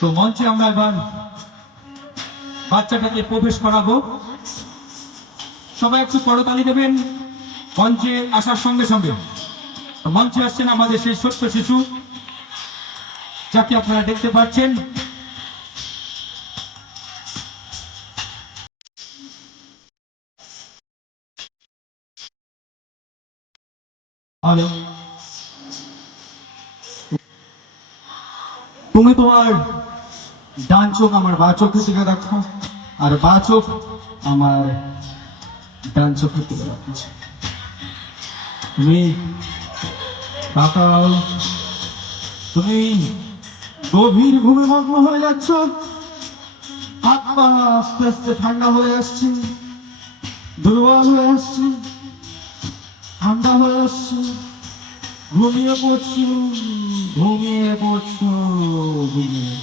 তো মঞ্চে আমরা এবার বাচ্চাটাকে প্রবেশ করাবো। সবাই একটু করতালি দেবেন মঞ্চে আসার সঙ্গে সঙ্গে। মঞ্চে আসছেন আমাদের সেই ছোট্ট শিশু, যাকে আপনারা দেখতে পাচ্ছেন। হ্যালো, তুমি তোমার ডান চোখ আমার বা চোখের দিকে রাখো, আর বা চোখ আমার ডান চোখের দিকে রাখো। তুমি তাকাও, তুমি গভীর ঘুমে মগ্ন হয়ে যাচ্ছ। হাত পা আস্তে আস্তে ঠান্ডা হয়ে আসছে, দুর্বল হয়ে আসছে, ঠান্ডা হয়ে আসছে। ঘুমিয়ে পড়ছো, ঘুমিয়ে পড়ছো, ঘুমিয়ে।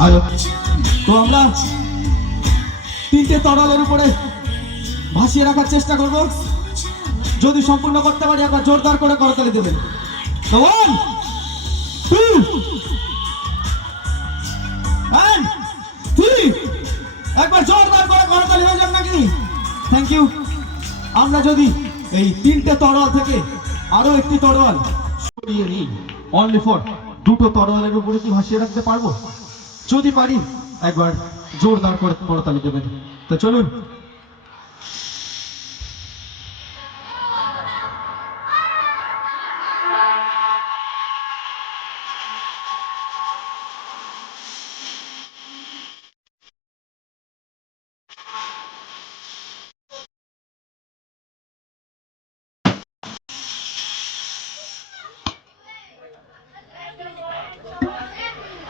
হ্যালো, তো আমরা তিনটে তরলের উপরে ভাসিয়ে রাখার চেষ্টা করব। যদি সম্পূর্ণ করতে পারি একবার জোরদার করে করতালি দেবেন। 1 2 and 3, একবার জোরদার করে করতালি হয়ে যাক নাকি? Thank you. আমরা যদি এই তিনটে তরল থেকে আরো একটি তরল সরিয়ে নিই, অনলি ফর দুটো তরলের উপরে কি ভাসিয়ে রাখতে পারবো? যদি পারি একবার জোরদার করে করতালি দেবেন। তো চলুন।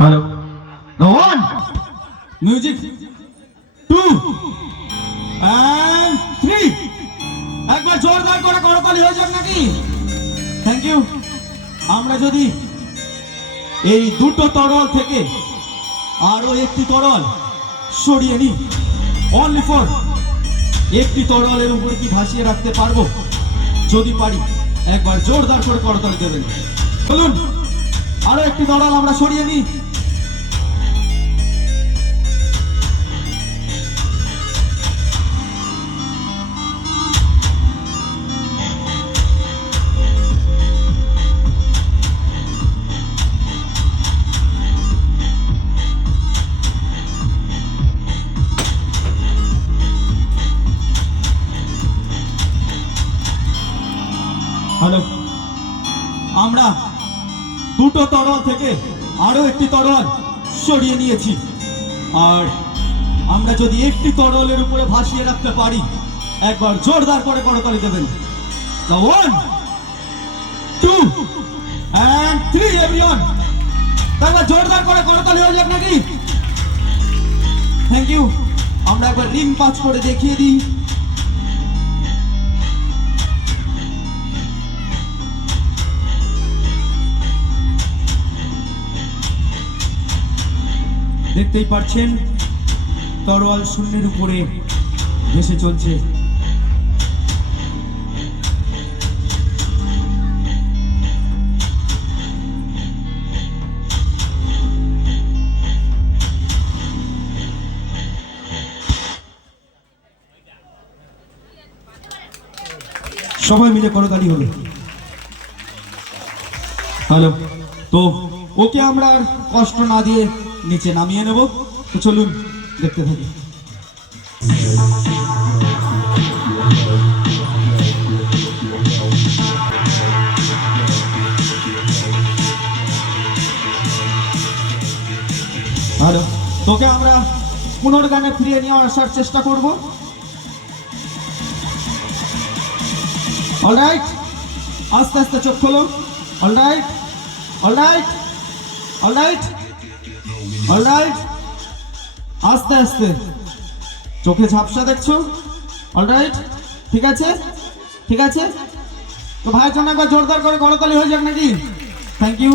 হ্যালো, 1 মিউজিক, 2 and 3, একবার জোরদার করে করতালি হয়ে যাক নাকি? Thank you. আমরা যদি এই দুটো তরল থেকে আরো একটি তরল সরিয়ে নিই, অনলি ফর একটি তরলের উপরে কি ভাসিয়ে রাখতে পারবো? যদি পারি একবার জোরদার করে করতালি দেবেন। চলুন আরো একটি তরল আমরা সরিয়ে নিই। হ্যালো, আমরা দুটো তরল থেকে আরো একটি তরল সরিয়ে নিয়েছি, আর আমরা যদি একটি তরলের উপরে ভাসিয়ে রাখতে পারি একবার জোরদার করে করতালি দেবেন। 1 2 and 3, এভরিওয়ান, একবার জোরদার করে করতালি হয়ে যাক নাকি? Thank you. আমরা একবার রিং পাঁচ করে দেখিয়ে দিই। দেখতেই পাচ্ছেন তরোয়াল শূন্যের উপরে ভেসে চলছে। সবাই মিলে করতালি হলো। হ্যালো, তো ওকে আমরা আর কষ্ট না দিয়ে নিচে নামিয়ে নেব। তো চলুন দেখতে থাকি। হ্যালো, তোকে আমরা পুনর্গানে ফিরিয়ে নিয়ে আসার চেষ্টা করব। অলরাইট, আস্তে আস্তে চোখ খোলো। অলরাইট, অলরাইট, অলরাইট, অলরাইট, আস্তে আস্তে। চোখে ঝাপসা দেখছো? অলরাইট, ঠিক আছে, ঠিক আছে। তো ভাইয়ের জন্য একবার জোরদার করে করতালি হয়ে যাক নাকি? Thank you.